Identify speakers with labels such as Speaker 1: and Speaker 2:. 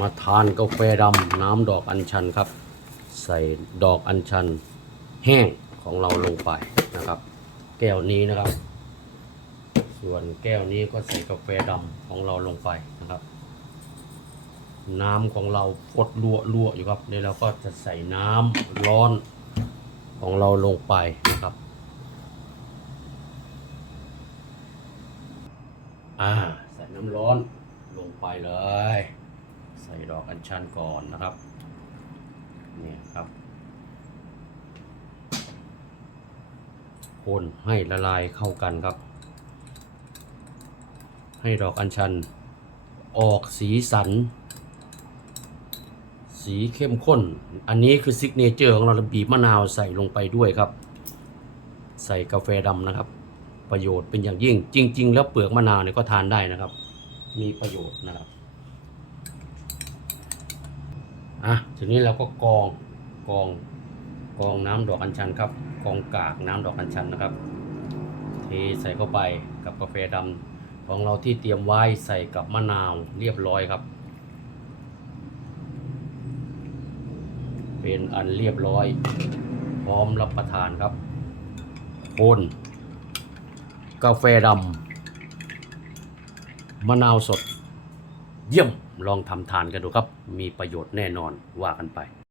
Speaker 1: มาทานกาแฟดำน้ำดอกอัญชันครับ ใส่ดอกอัญชันแห้งของเราลงไปนะครับ แก้วนี้นะครับ ส่วนแก้วนี้ก็ใส่กาแฟดำของเราลงไปนะครับ น้ำของเราฟดลวลวอยู่ครับเดี๋ยวเราก็จะใส่น้ำร้อนของเราลงไปนะครับอ่าใส่น้ำร้อนลงไปเลย ส่ดอกอัญชันก่อนนะครับ นี่ครับ คนให้ละลายเข้ากันครับ ให้ดอกอัญชันออกสีสัน สีเข้มข้น อันนี้คือซิกเนเจอร์ของเราเราบีบมะนาวใส่ลงไปด้วยครับ ใส่กาแฟดำนะครับ ประโยชน์เป็นอย่างยิ่ง จริง ๆ แล้วเปลือกมะนาวเนี่ยก็ทานได้นะครับ มีประโยชน์นะครับ อะทีนี้เราก็กองกองกองน้ำดอกอัญชันครับ กองกากน้ำดอกอัญชันนะครับเทใส่เข้าไปกับกาแฟดำของเราที่เตรียมไว้ใส่กับมะนาวเรียบร้อยครับ เป็นอันเรียบร้อย พร้อมรับประทานครับคนกาแฟดำมะนาวสด เยี่ยม ลองทำทานกันดูครับ มีประโยชน์แน่นอนว่ากันไป